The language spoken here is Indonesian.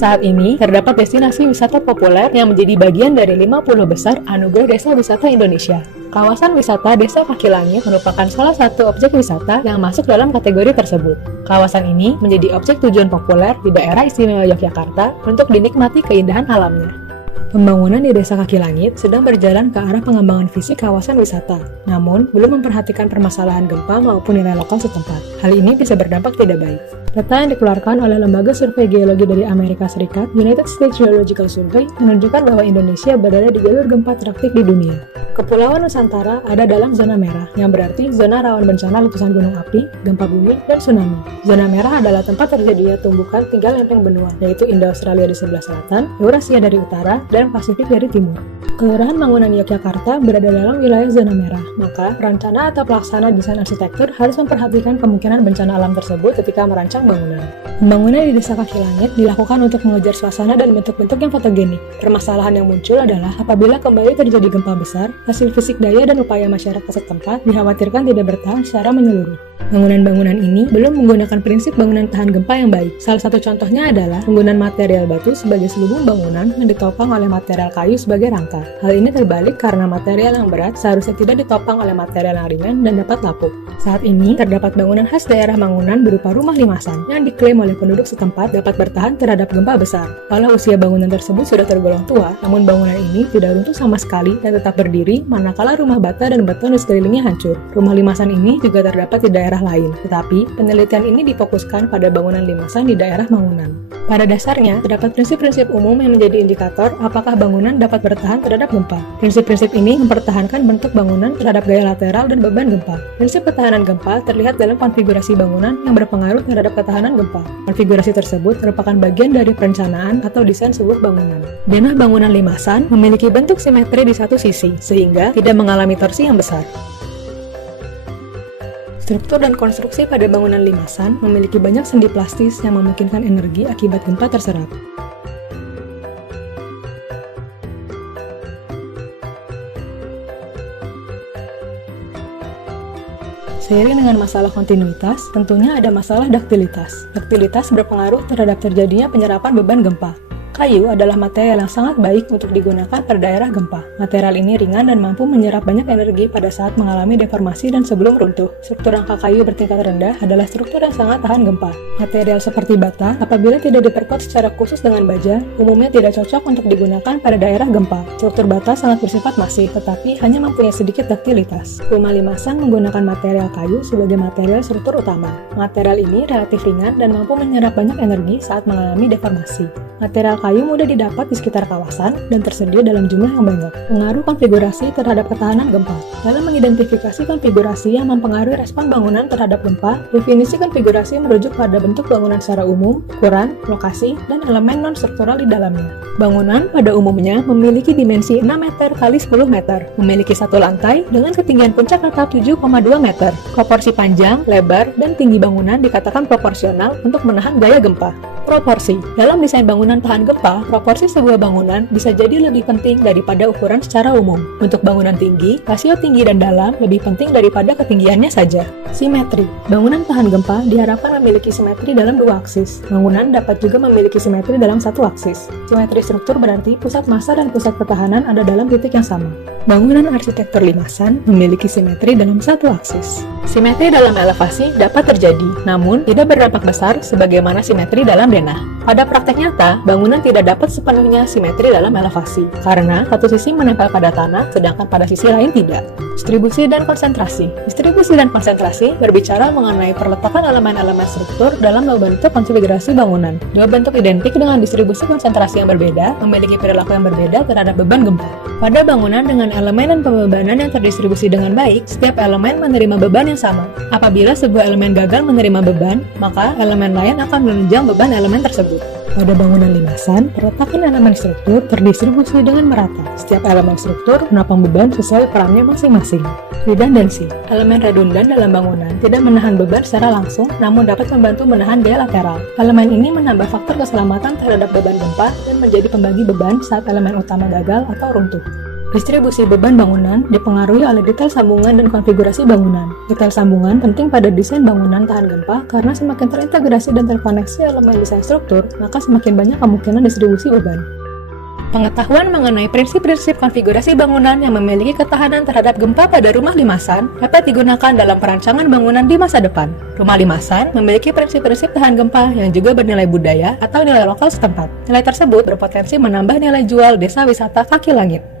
Saat ini, terdapat destinasi wisata populer yang menjadi bagian dari 50 besar Anugerah Desa Wisata Indonesia. Kawasan wisata Desa Kaki Langit merupakan salah satu objek wisata yang masuk dalam kategori tersebut. Kawasan ini menjadi objek tujuan populer di daerah istimewa Yogyakarta untuk dinikmati keindahan alamnya. Pembangunan di Desa Kaki Langit sedang berjalan ke arah pengembangan fisik kawasan wisata, namun belum memperhatikan permasalahan gempa maupun nilai lokal setempat. Hal ini bisa berdampak tidak baik. Data yang dikeluarkan oleh Lembaga Survei Geologi dari Amerika Serikat, United States Geological Survey, menunjukkan bahwa Indonesia berada di jalur gempa teraktif di dunia. Kepulauan Nusantara ada dalam zona merah, yang berarti zona rawan bencana letusan gunung api, gempa bumi, dan tsunami. Zona merah adalah tempat terjadinya tumbukan 3 lempeng benua, yaitu Indo-Australia di sebelah selatan, Eurasia dari utara, dan Pasifik dari timur. Kelurahan Mangunan Yogyakarta berada dalam wilayah zona merah, maka perencana atau pelaksana desain arsitektur harus memperhatikan kemungkinan bencana alam tersebut ketika merancang bangunan. Pembangunan di Desa Kaki Langit dilakukan untuk mengejar suasana dan bentuk-bentuk yang fotogenik. Permasalahan yang muncul adalah apabila kembali terjadi gempa besar, hasil fisik daya dan upaya masyarakat setempat dikhawatirkan tidak bertahan secara menyeluruh. Bangunan-bangunan ini belum menggunakan prinsip bangunan tahan gempa yang baik. Salah satu contohnya adalah penggunaan material batu sebagai selubung bangunan yang ditopang oleh material kayu sebagai rangka. Hal ini terbalik karena material yang berat seharusnya tidak ditopang oleh material yang ringan dan dapat lapuk. Saat ini, terdapat bangunan khas daerah Mangunan berupa rumah limasan yang diklaim oleh penduduk setempat dapat bertahan terhadap gempa besar. Walau usia bangunan tersebut sudah tergolong tua, namun bangunan ini tidak runtuh sama sekali dan tetap berdiri manakala rumah bata dan beton di sekelilingnya hancur. Rumah limasan ini juga terdapat di daerah lain, tetapi penelitian ini difokuskan pada bangunan limasan di daerah Mangunan. Pada dasarnya, terdapat prinsip-prinsip umum yang menjadi indikator apakah bangunan dapat bertahan terhadap gempa. Prinsip-prinsip ini mempertahankan bentuk bangunan terhadap gaya lateral dan beban gempa. Prinsip ketahanan gempa terlihat dalam konfigurasi bangunan yang berpengaruh terhadap ketahanan gempa. Konfigurasi tersebut merupakan bagian dari perencanaan atau desain sebuah bangunan. Denah bangunan limasan memiliki bentuk simetri di satu sisi, sehingga tidak mengalami torsi yang besar. Struktur dan konstruksi pada bangunan limasan memiliki banyak sendi plastis yang memungkinkan energi akibat gempa terserap. Seiring dengan masalah kontinuitas, tentunya ada masalah daktilitas. Daktilitas berpengaruh terhadap terjadinya penyerapan beban gempa. Kayu adalah material yang sangat baik untuk digunakan pada daerah gempa. Material ini ringan dan mampu menyerap banyak energi pada saat mengalami deformasi dan sebelum runtuh. Struktur rangka kayu bertingkat rendah adalah struktur yang sangat tahan gempa. Material seperti bata, apabila tidak diperkuat secara khusus dengan baja, umumnya tidak cocok untuk digunakan pada daerah gempa. Struktur bata sangat bersifat masif, tetapi hanya mempunyai sedikit daktilitas. Rumah limasan menggunakan material kayu sebagai material struktur utama. Material ini relatif ringan dan mampu menyerap banyak energi saat mengalami deformasi. Material kayu mudah didapat di sekitar kawasan dan tersedia dalam jumlah yang banyak. Pengaruh konfigurasi terhadap ketahanan gempa. Dalam mengidentifikasi konfigurasi yang mempengaruhi respon bangunan terhadap gempa, definisi konfigurasi merujuk pada bentuk bangunan secara umum, ukuran, lokasi, dan elemen non-struktural di dalamnya. Bangunan pada umumnya memiliki dimensi 6 meter x 10 meter, memiliki satu lantai dengan ketinggian puncak atap 7,2 meter. Proporsi panjang, lebar, dan tinggi bangunan dikatakan proporsional untuk menahan gaya gempa. Proporsi. Dalam desain bangunan tahan gempa, proporsi sebuah bangunan bisa jadi lebih penting daripada ukuran secara umum. Untuk bangunan tinggi, rasio tinggi dan dalam lebih penting daripada ketinggiannya saja. Simetri. Bangunan tahan gempa diharapkan memiliki simetri dalam dua aksis. Bangunan dapat juga memiliki simetri dalam satu aksis. Simetri struktur berarti pusat massa dan pusat pertahanan ada dalam titik yang sama. Bangunan arsitektur limasan memiliki simetri dalam satu aksis. Simetri dalam elevasi dapat terjadi, namun tidak berdampak besar sebagaimana simetri dalam denah. Pada praktek nyata, bangunan tidak dapat sepenuhnya simetri dalam elevasi, karena satu sisi menempel pada tanah, sedangkan pada sisi lain tidak. Distribusi dan konsentrasi. Distribusi dan konsentrasi berbicara mengenai perletakan elemen-elemen struktur dalam dua bentuk konfigurasi bangunan. Dua bentuk identik dengan distribusi konsentrasi yang berbeda, memiliki perilaku yang berbeda terhadap beban gempa. Pada bangunan dengan elemen dan pembebanan yang terdistribusi dengan baik, setiap elemen menerima beban yang sama. Apabila sebuah elemen gagal menerima beban, maka elemen lain akan menunjang beban elemen tersebut. Pada bangunan limasan, peletakan elemen struktur terdistribusi dengan merata. Setiap elemen struktur menopang beban sesuai perannya masing-masing. Redundancy. Elemen redundan dalam bangunan tidak menahan beban secara langsung, namun dapat membantu menahan gaya lateral. Elemen ini menambah faktor keselamatan terhadap beban gempa dan menjadi pembagi beban saat elemen utama gagal atau runtuh. Distribusi beban bangunan dipengaruhi oleh detail sambungan dan konfigurasi bangunan. Detail sambungan penting pada desain bangunan tahan gempa karena semakin terintegrasi dan terkoneksi elemen desain struktur, maka semakin banyak kemungkinan distribusi beban. Pengetahuan mengenai prinsip-prinsip konfigurasi bangunan yang memiliki ketahanan terhadap gempa pada rumah limasan dapat digunakan dalam perancangan bangunan di masa depan. Rumah limasan memiliki prinsip-prinsip tahan gempa yang juga bernilai budaya atau nilai lokal setempat. Nilai tersebut berpotensi menambah nilai jual desa wisata kaki langit.